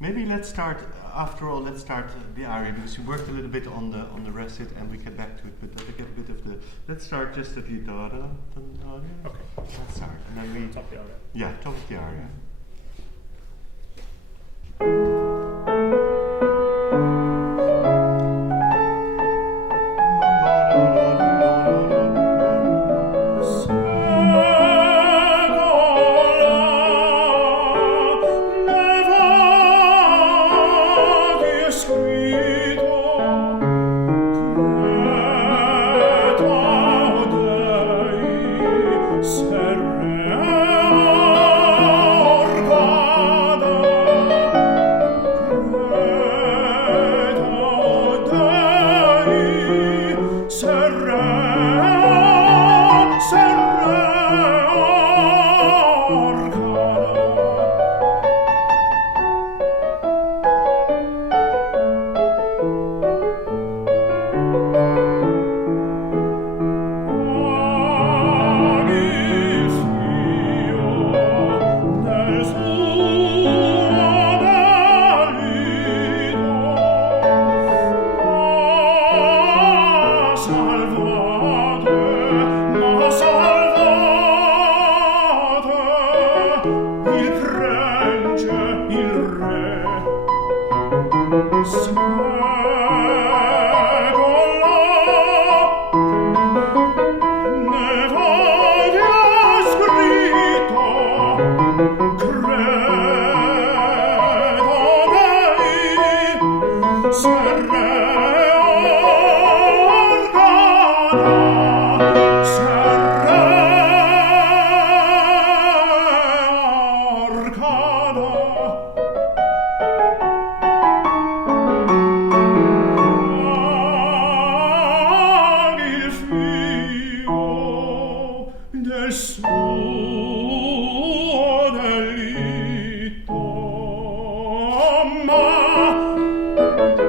Maybe let's start. After all, let's start the aria because we worked a little bit on the recit and we get back to it. But to get a bit of the. Let's start just at the da da da da. Okay. Let's start and then we. Top the aria. Yeah, top of the aria.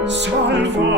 Salva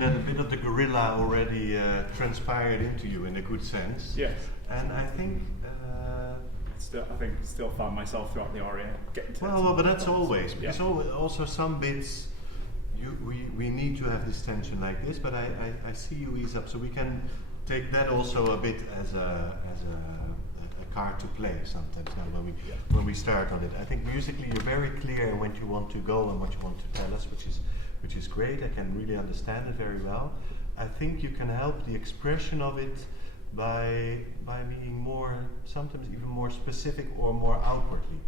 That a bit of the gorilla already transpired into you in a good sense. Yes. And I think still found myself throughout the aria getting to well, but that's always yeah. because also some bits we need to have this tension like this. But I see you ease up, so we can take that also a bit as a card to play sometimes now when we start on it. I think musically you're very clear when you want to go and what you want to tell us, which is great. I can really understand it very well. I think you can help the expression of it by being more, sometimes even more specific or more outwardly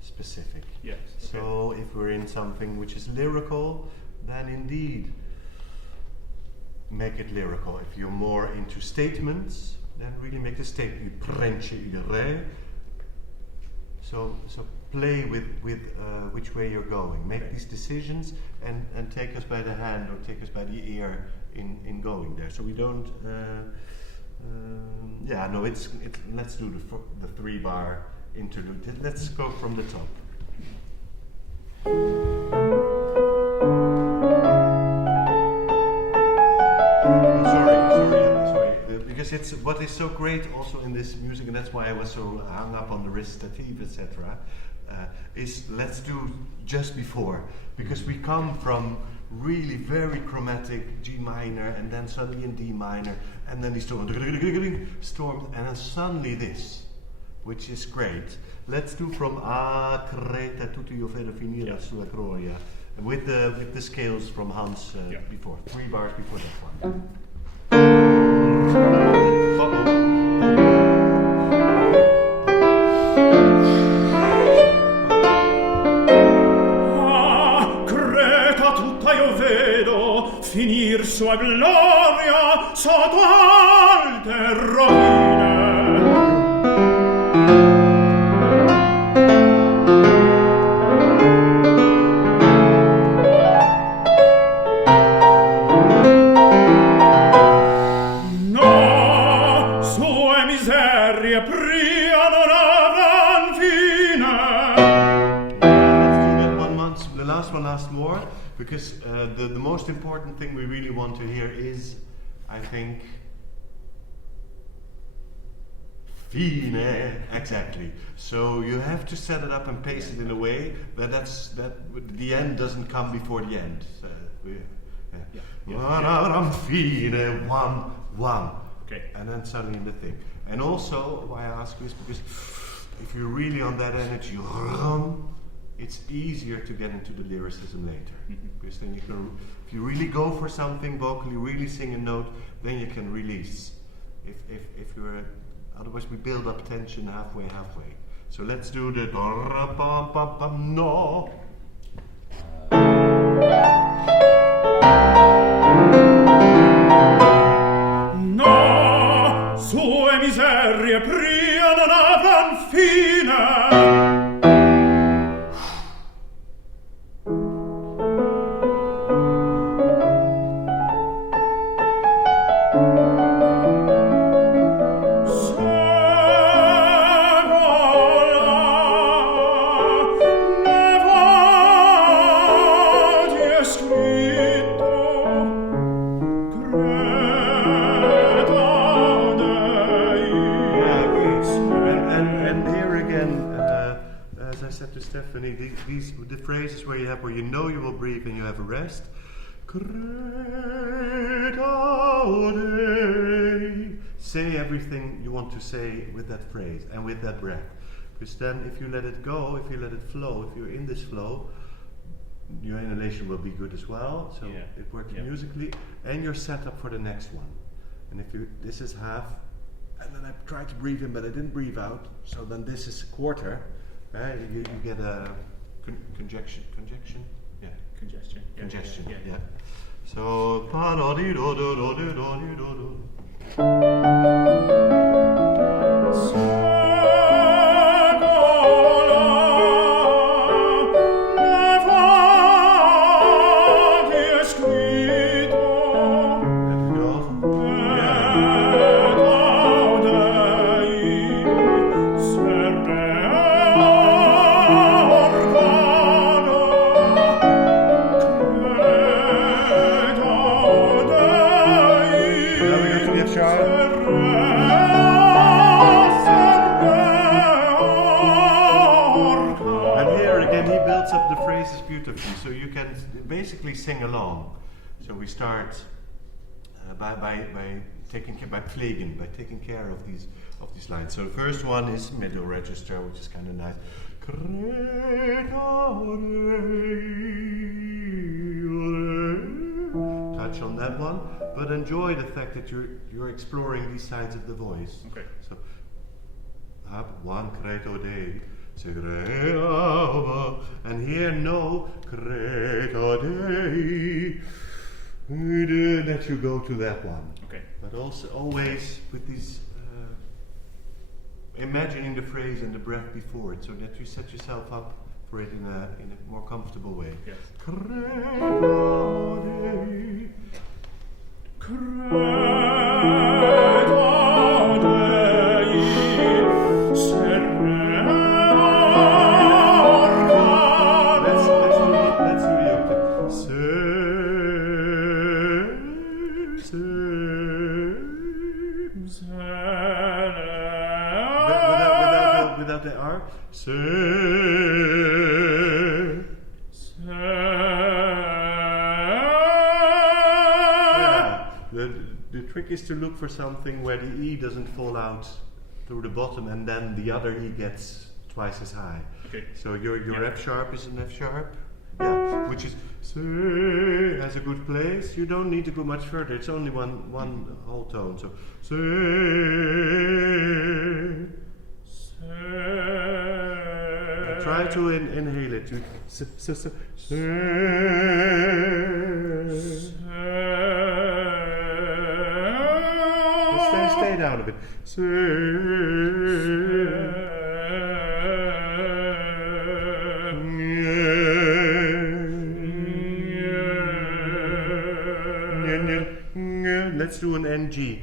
specific. Yes. So okay. if we're in something which is lyrical, then indeed make it lyrical. If you're more into statements, then really make the statement. You prentje iedereen. So play with which way you're going. Make these decisions and take us by the hand or take us by the ear in going there. So we don't. Let's do the 3-bar interlude. Let's go from the top. Sorry. Because it's what is so great also in this music, and that's why I was so hung up on the recitative, etc. Is let's do just before, because we come from really very chromatic G minor and then suddenly in D minor and then these storms and then suddenly this, which is great. Let's do from A creta tutto io vedo finire la sua gloria with the scales from Hans before 3 bars before that one. Finir sua gloria sotto alte rovine. No, sue miserie pria non avran fine. Let's do that one once, the last one last more. because the most important thing we really want to hear is, I think, fine, exactly. So you have to set it up and pace it in a way that the end doesn't come before the end. So, fine, one. Okay. And then suddenly the thing. And also, why I ask you is because if you're really on that energy, it's easier to get into the lyricism later. Because then you can, if you really go for something vocally, really sing a note, then you can release. If you're, otherwise we build up tension halfway. So let's do the no. No, sue miserie pria non avran fine. Stephanie, the phrases where you know you will breathe and you have a rest. Say everything you want to say with that phrase and with that breath. Because then if you let it go, if you let it flow, if you're in this flow, your inhalation will be good as well. So it works musically and you're set up for the next one. And if this is half, and then I tried to breathe in but I didn't breathe out, so then this is a quarter. Right, you get a congestion. Yeah. Congestion. Congestion. Yeah. Yeah. So pa do di do do do do do do do. So you can basically sing along. So we start by taking care of these lines. So the first one is middle register, which is kind of nice. Touch on that one, but enjoy the fact that you're exploring these sides of the voice. Okay. So up one credo dei. And here no credo dei. That you go to that one. Okay. But also always with these imagining the phrase and the breath before it, so that you set yourself up for it in a more comfortable way. Yes. Credo dei. Credo without the R. The trick is to look for something where the E doesn't fall out through the bottom and then the other E gets twice as high. Okay. So your F sharp is an F sharp. Yeah, which is has a good place. You don't need to go much further. It's only one whole tone. So try to inhale it. Stay down a bit. Let's do an NG.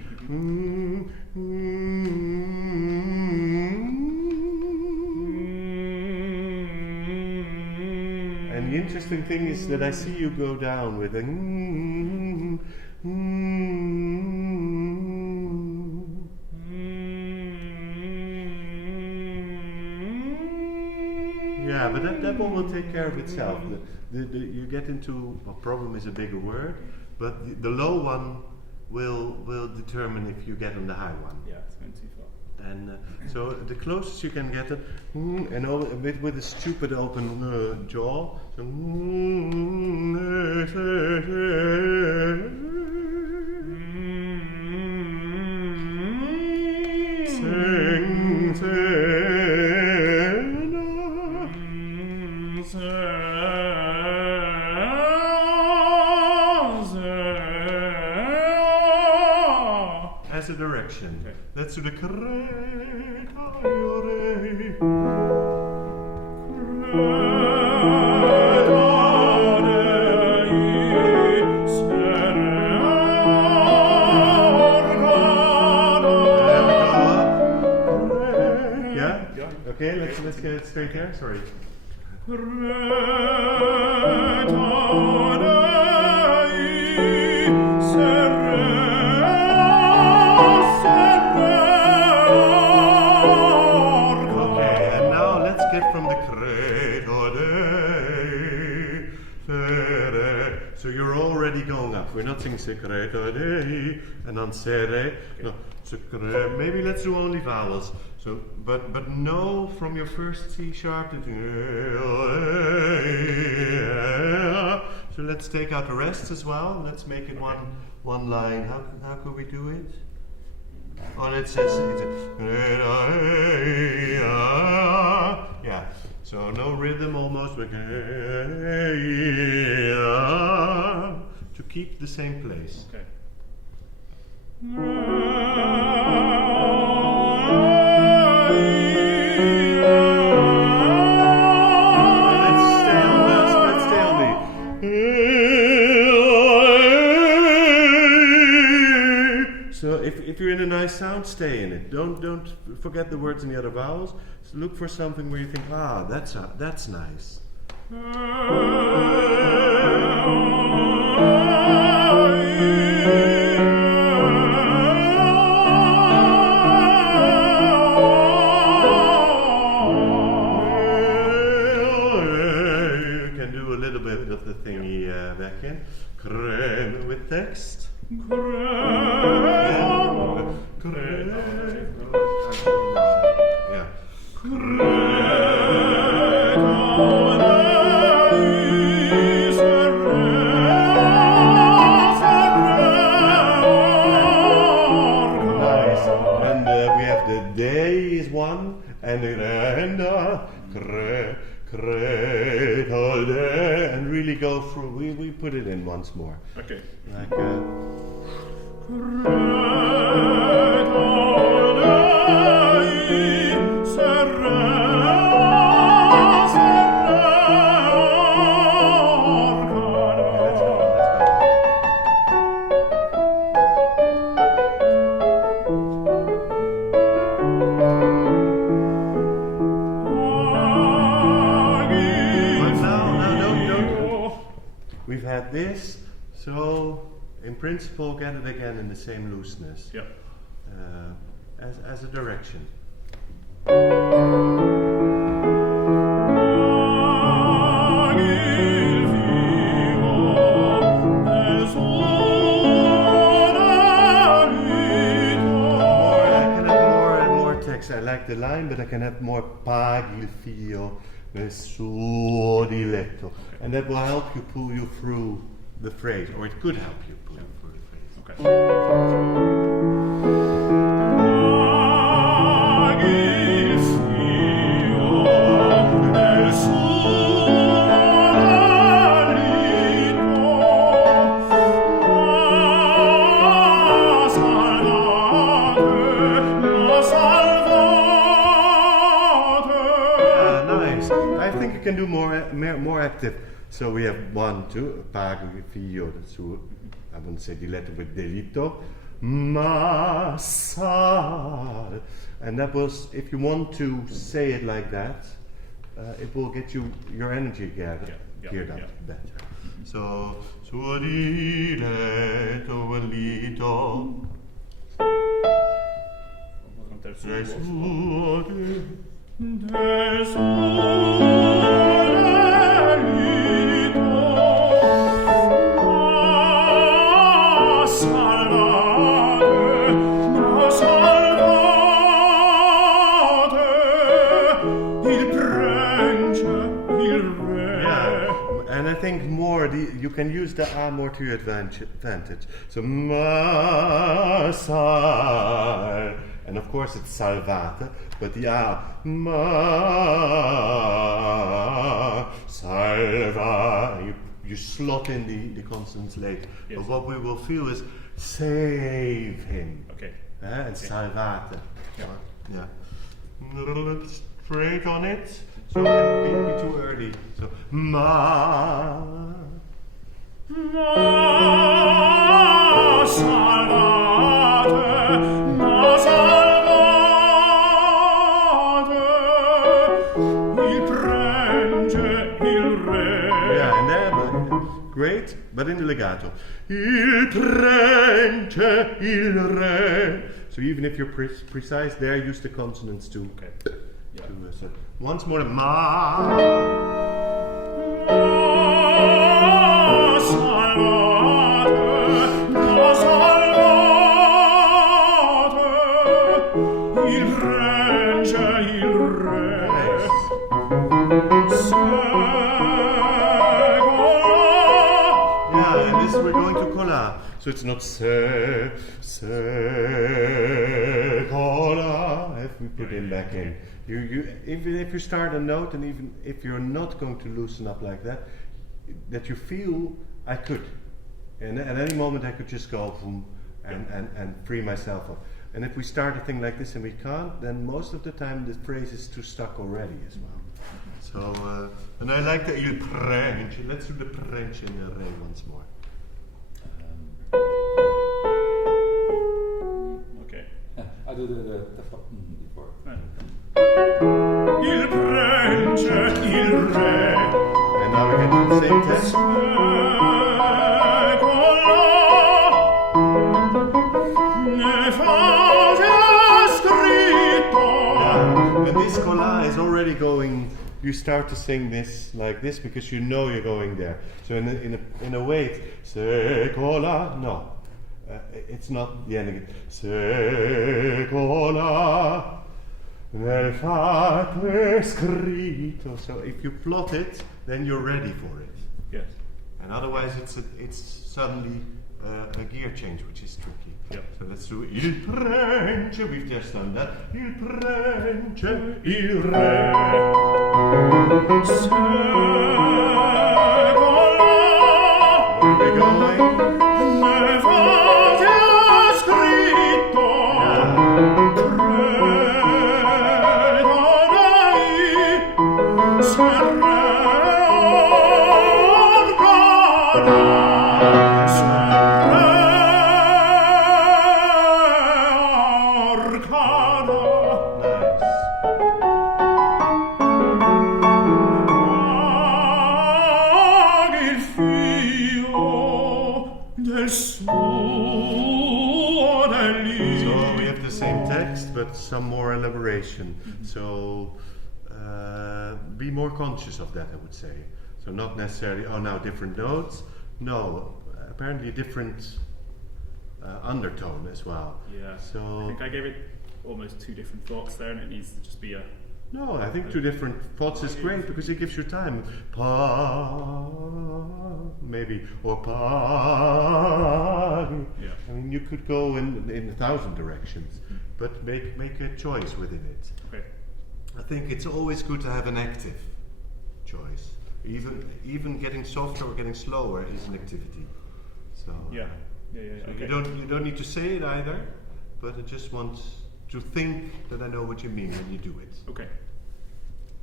And you interesting thing is that I see you go down with a yeah, but that one will take care of itself. You get into a problem is a bigger word, but the low one will determine if you get on the high one. Yeah, it's going too far. And so the closest you can get it, and a bit with a stupid open jaw. So, as a direction. Okay. Let's do the yeah? Okay, let's get it straight here. Sorry. So you're already going up. We're not singing secreto dei and then sere. No, secre. Maybe let's do only vowels. So, but no from your first C sharp. So let's take out the rest as well. Let's make it one line. How could we do it? Oh, let's yeah. So no rhythm almost, but to keep the same place. Okay. Let's stay on the. So if you're in a nice sound, stay in it. Don't forget the words in the other vowels. So look for something where you think, that's nice. You can do a little bit of the thingy back in. Crème with text. Yeah. Nice. And we have the day is one, and the and really go through. We put it in once more. Okay. Like we've had this, so in principle get it again in the same looseness. Yep. As a direction. I like the line, but I can have more paghi il fio, suo di letto, and that will help you pull you through the phrase, or it could help you pull you through the phrase. Okay. Can do more active. So we have 1, 2, pago, figlio, su, I wouldn't say diletto, but delitto, ma, sal. And that was, if you want to say it like that, it will get you your energy hear that better. So, suo diletto velito. Del Del suo suo di- Del suo delito, ma salvate, il prince, il re. Yeah, and I think more you can use the A more to your advantage. So ma sal, and of course it's salvate, but the A ma salva, you slot in the consonants late. Yes. But what we will feel is save him. Okay. And salvate. Yeah. Yeah. Straight on it. So and be too early. So ma. Ma salvate, il prince, il re. Yeah, and then great, but in the legato. Il prince, il re. So even if you're precise there, use the consonants too. Okay. Yeah. So once more, ma. We're going to cola, so it's not se cola. If we put in back in, you even if you start a note, and even if you're not going to loosen up like that, that you feel I could, and at any moment I could just go boom and free myself up. And if we start a thing like this and we can't, then most of the time the phrase is too stuck already as well. So and I like the il prince. Let's do the prince in the re once more. Okay. I do the before. Il prince, il re. And now we can do the same test. When this cola is already going, you start to sing this like this because you know you're going there. So in a way, se cola, no. It's not the ending. Se cola nel fatto scritto. So if you plot it, then you're ready for it. Yes. And otherwise, it's suddenly a gear change, which is tricky. Yep. So let's do il prince. We've just done that. Il prince, il re. Se cola. Where are we going? Nel fatto scritto. But some more elaboration. So be more conscious of that, I would say. So not necessarily, oh, now different notes. No, apparently a different undertone as well. Yeah. So I think I gave it almost two different thoughts there, and it needs to just be a. No, I think two different thoughts is great because it gives you time. Pa, maybe, or pa. Yeah. I mean, you could go in 1,000 directions, but make a choice within it. Okay. I think it's always good to have an active choice. Even getting softer or getting slower is an activity. So Yeah. so Okay. you don't need to say it either, but I just want to think that I know what you mean when you do it. Okay.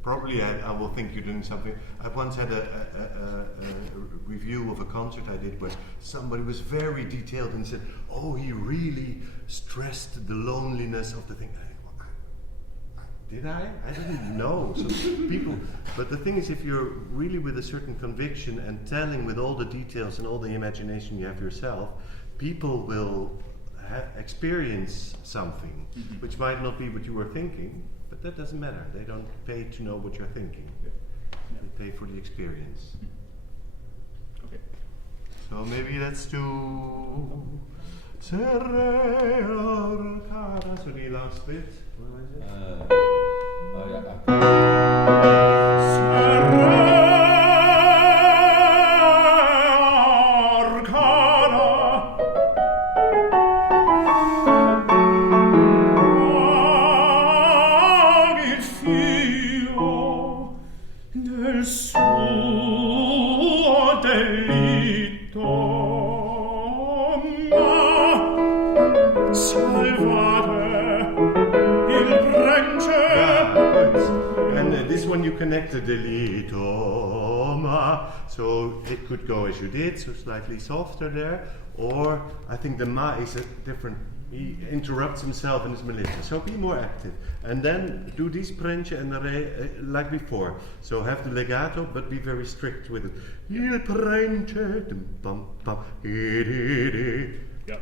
Probably I will think you're doing something. I once had a review of a concert I did where somebody was very detailed and said, oh, he really stressed the loneliness of the thing. did I? I didn't know. So people, but the thing is, if you're really with a certain conviction and telling with all the details and all the imagination you have yourself, people will experience something which might not be what you were thinking, but that doesn't matter. They don't pay to know what you're thinking. They pay for the experience. Okay. So maybe let's do so the last bit. What was it? Connect the delito ma, so it could go as you did, so slightly softer there, or I think the ma is a different, he interrupts himself in his melissa, so be more active, and then do these prence and re like before, so have the legato but be very strict with it. Il prence, bum bum, Yep.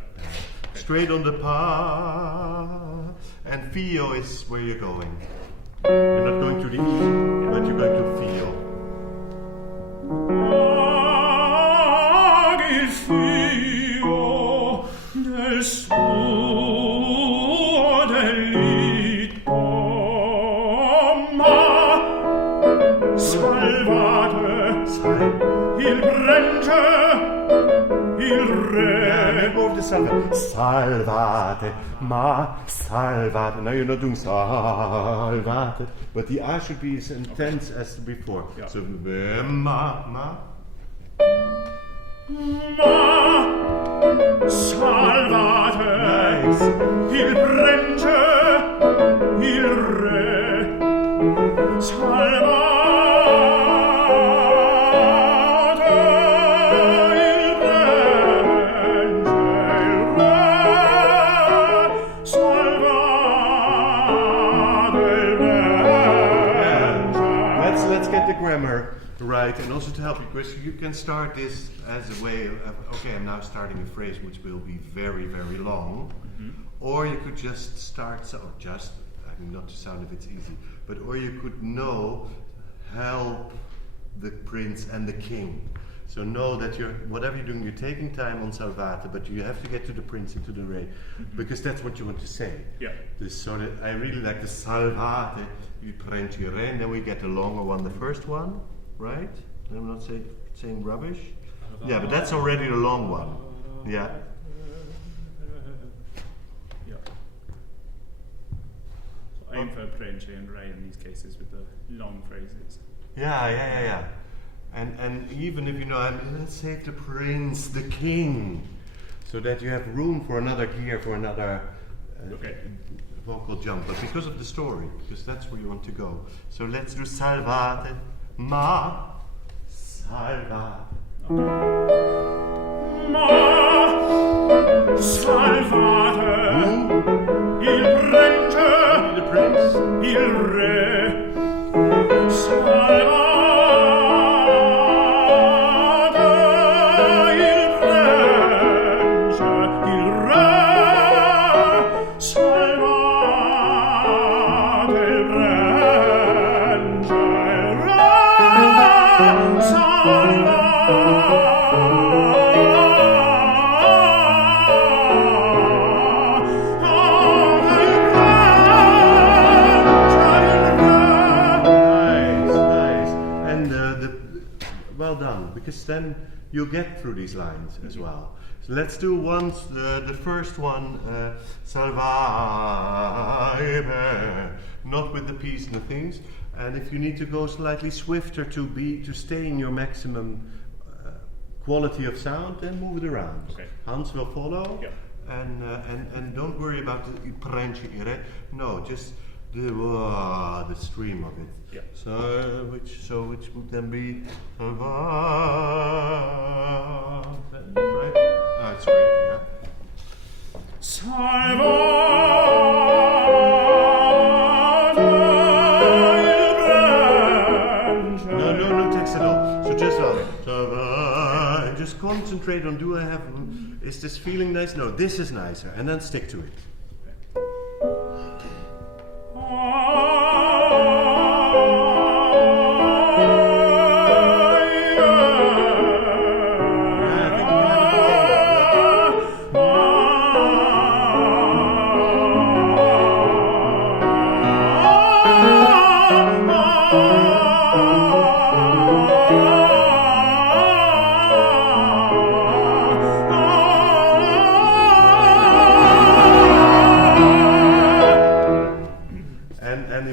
Straight on the pa, and fio is where you're going. You're not going to the E, but you're going to feel. Il fio del suo delitto, ma salvate il prence, il re. Let go of the salvate. Salvate, ma salvate. Now you're not doing salvate, but the A should be as intense as before. Yeah. So ma. Ma salvate Nice. il prence, il re. Salvate il prence, il re. Salvate il prence. Let's get the grammar right, and also to help you, because you can start this as a way of, okay, I'm now starting a phrase which will be very, very long, or you could just start, not to sound if it's easy, but or you could help the prince and the king. So know that whatever you're doing, you're taking time on salvate, but you have to get to the prince and to the re, because that's what you want to say. Yeah. So that I really like the salvate, il prince, il re, and then we get the longer one, the first one, right? I'm not saying rubbish. Yeah, but that's already the long one. Yeah. Yeah. So aim for prence and re in these cases with the long phrases. Yeah. And even if let's say the prince, the king, so that you have room for another gear, for another vocal jump, but because of the story, because that's where you want to go. So let's do salvate, ma, salvate. Ma salvate il prence, il re. Salvate il prence, il re. Salvate il prence, il re. Well done, because then you'll get through these lines as well. So let's do once the first one, salvare, not with the P's and the things. And if you need to go slightly swifter to stay in your maximum quality of sound, then move it around. Okay. Hans will follow, Yeah. and don't worry about the prence, no, just the stream of it. Yeah. So which would then be right? Ah, it's great. Yeah. Salvate concentrate on is this feeling nice? No, this is nicer, and then stick to it.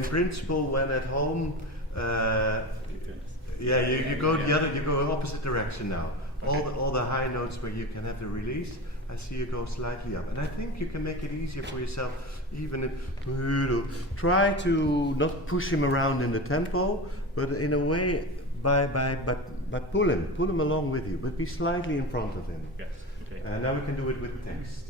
Principle when at home, you go you go opposite direction now. Okay. All the high notes where you can have the release, I see you go slightly up, and I think you can make it easier for yourself. Even try to not push him around in the tempo, but in a way by pull him along with you, but be slightly in front of him. Yes. Okay. And now we can do it with text.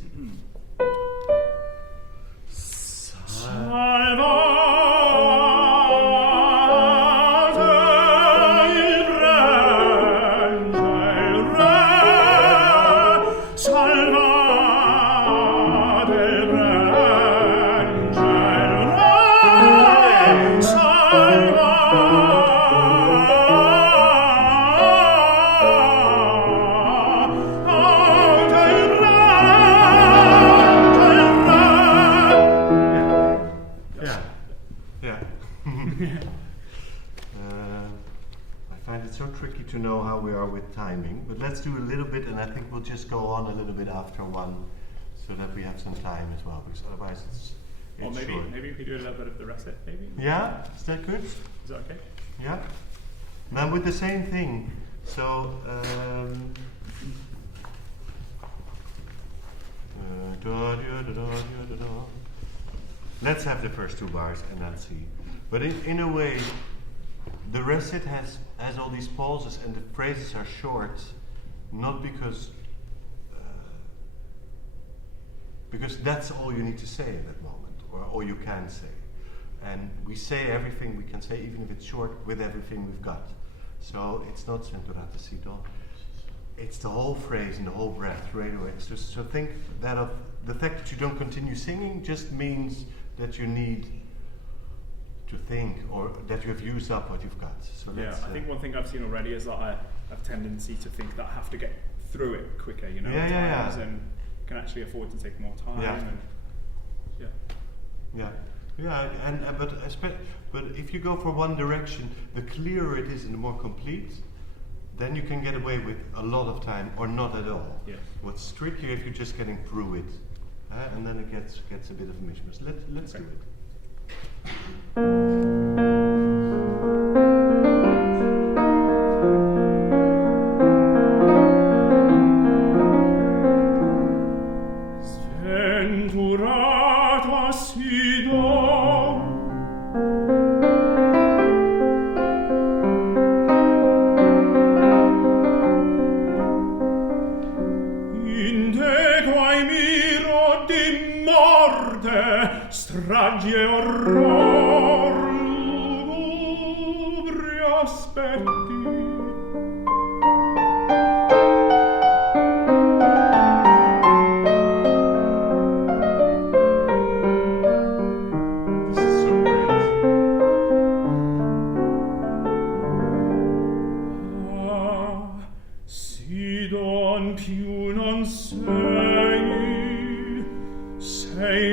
To know how we are with timing, but let's do a little bit, and I think we'll just go on a little bit after one, so that we have some time as well, because otherwise it's or maybe short. Maybe we could do a little bit of the recit, maybe. Yeah, is that good? Is that okay? Yeah. Now with the same thing. So let's have the first two bars and then see. But in a way, the recit has all these pauses, and the phrases are short, not because that's all you need to say at that moment, or all you can say. And we say everything we can say, even if it's short, with everything we've got. So it's not centurata si do. It's the whole phrase and the whole breath right away. So think that of the fact that you don't continue singing just means that you need to think, or that you have used up what you've got. So yeah, I think one thing I've seen already is that I have a tendency to think that I have to get through it quicker, you know, and can actually afford to take more time. But if you go for one direction, the clearer it is and the more complete, then you can get away with a lot of time or not at all. Yes. What's trickier if you're just getting through it, and then it gets a bit of a mishmash. Let's do it. Sventurata si do, in te quai miro di morte, stragi e orror, lubri aspetti.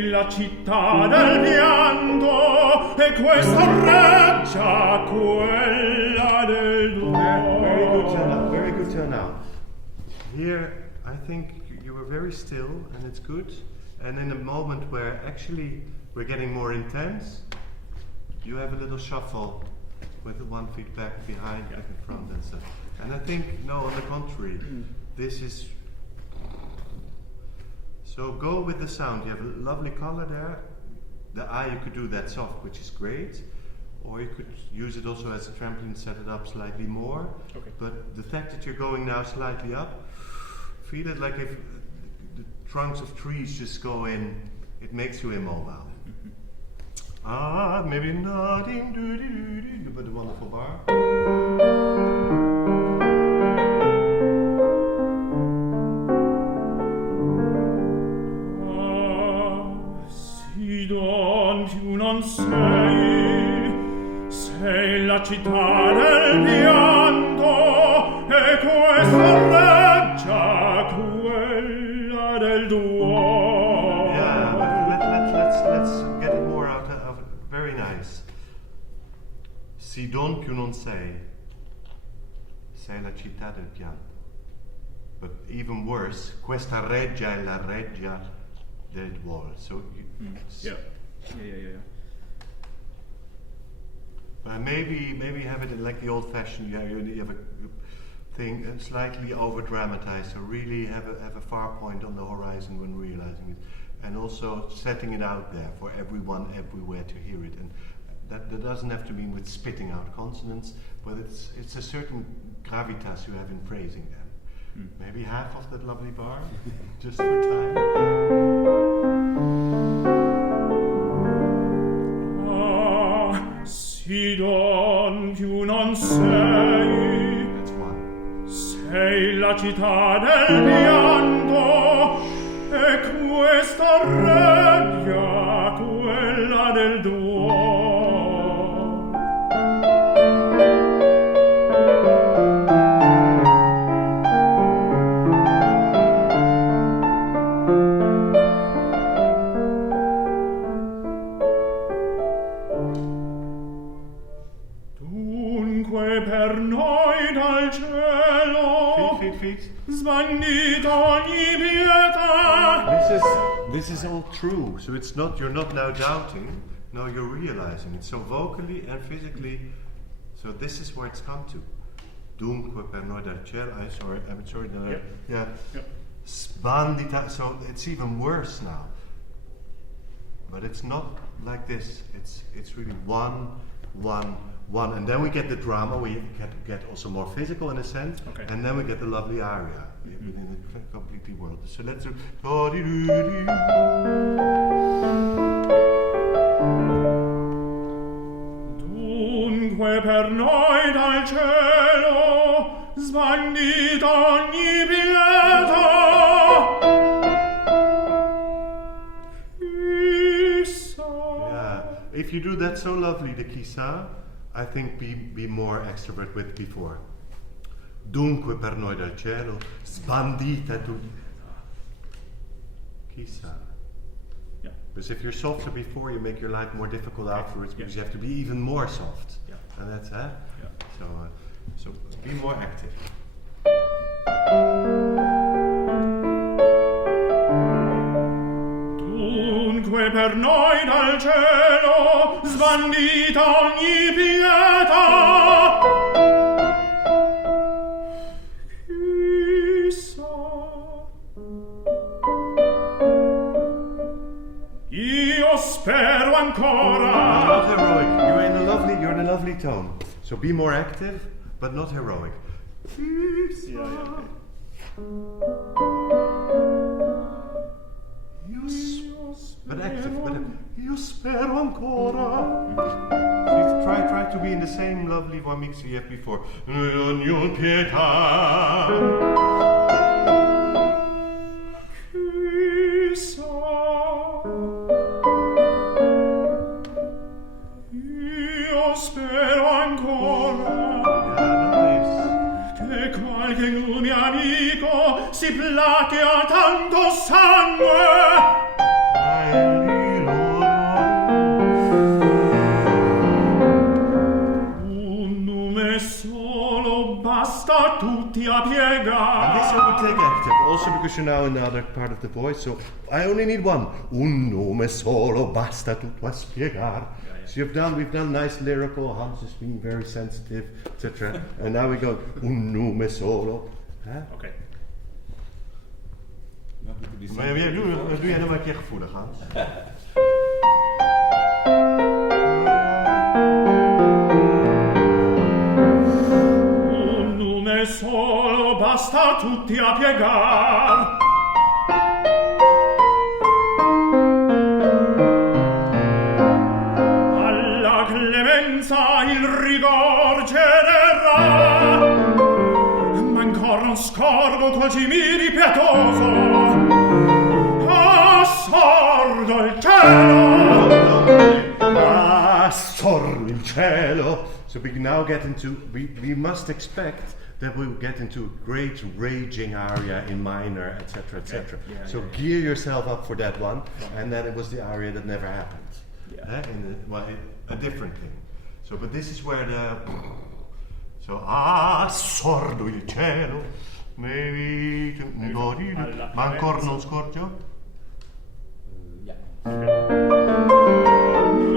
La città del pianto e questa reggia quella del dolore. Very good till now. Here, I think you were very still, and it's good. And in a moment where actually we're getting more intense, you have a little shuffle with the 1 foot back, behind, back in front, and stuff. And I think, no, on the contrary, this is. So go with the sound. You have a lovely color there. The eye, you could do that soft, which is great. Or you could use it also as a trampoline, set it up slightly more. Okay. But the fact that you're going now slightly up, feel it like if the trunks of trees just go in, it makes you immobile. Maybe not in do-do-do-do, but a wonderful bar. non sei, sei la città del pianto, e questa reggia quella del duomo. Yeah, let's get it more out of it. Very nice. Si don più non sei, sei la città del pianto. But even worse, questa reggia è la reggia del duolo. So Yeah. maybe have it like the old-fashioned. You have a thing slightly over-dramatized. So really have a far point on the horizon when realizing it, and also setting it out there for everyone everywhere to hear it. And that doesn't have to mean with spitting out consonants, but it's a certain gravitas you have in phrasing them. Maybe half of that lovely bar, just for time. Si don più non sei, That's one. sei la città del pianto, e questa reggia quella del duomo. Per noi dal cielo Feet. sbandito ogni pietà. This is all true. So you're not now doubting. No, you're realizing it. So vocally and physically. So this is where it's come to. Dunque per noi dal cielo. I'm sorry. No, yeah. Sbandita. So it's even worse now. But it's not like this. It's really one, and then we get the drama. We get also more physical in a sense, Okay. and then we get the lovely aria within the completely world. So let's do. Dunque per noi dal cielo sbandito ogni pietà. Yeah, if you do that so lovely, the chissà, I think be more extrovert with before. Dunque per noi dal cielo sbandita tu. Chissà. Yeah. Because if you're softer before, you make your life more difficult afterwards, because you have to be even more soft. Yeah. And that's Yeah. So be more active. Dunque per noi dal cielo sbandita ogni pietà. Chissà, io spero ancora. Not heroic. You're in a lovely tone. So be more active, but not heroic. But active. Io spero ancora. See, try to be in the same lovely one mix you had before. Ogni pietà. Chissà, io spero ancora. Che qualche mio amico si plache a tanto sangue. Un nome solo basta tutti a piegare. This I would take active, also because you're now in the other part of the voice. So I only need one. Un nome solo basta tutto a spiegar. So we've done nice lyrical. Hans is being very sensitive, etc. And now we go un nome solo. Okay. Maar doe jij nou maar een keer gevoelig, Hans. Un nome solo basta tutti a piegar. Alla clemenza il rigor generà. Ma ancora non scorgo qual ci miri pietoso. Sordo il cielo. cielo. So we now get into, we must expect that we'll get into a great raging aria in minor, etc., etc. So gear yourself up for that one, and then it was the aria that never happened. A different thing. So, but this is where the, so sordo il cielo, maybe, ma ancora non scorgio?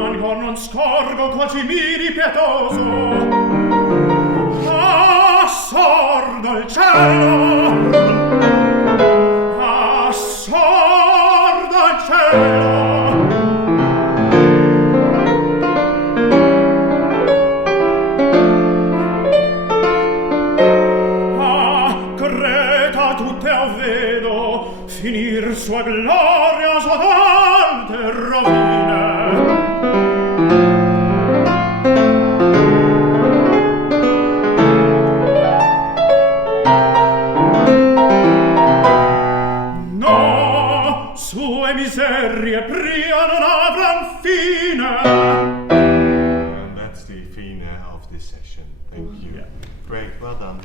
Ancor non scorgo quasi miri pietoso. Sordo il cielo. Sordo il cielo. Creta tutte vedo finir sua gloria sodante rovine. No, sue miserie pria non avran fine. And that's the fine of this session. Thank you. Great, well done.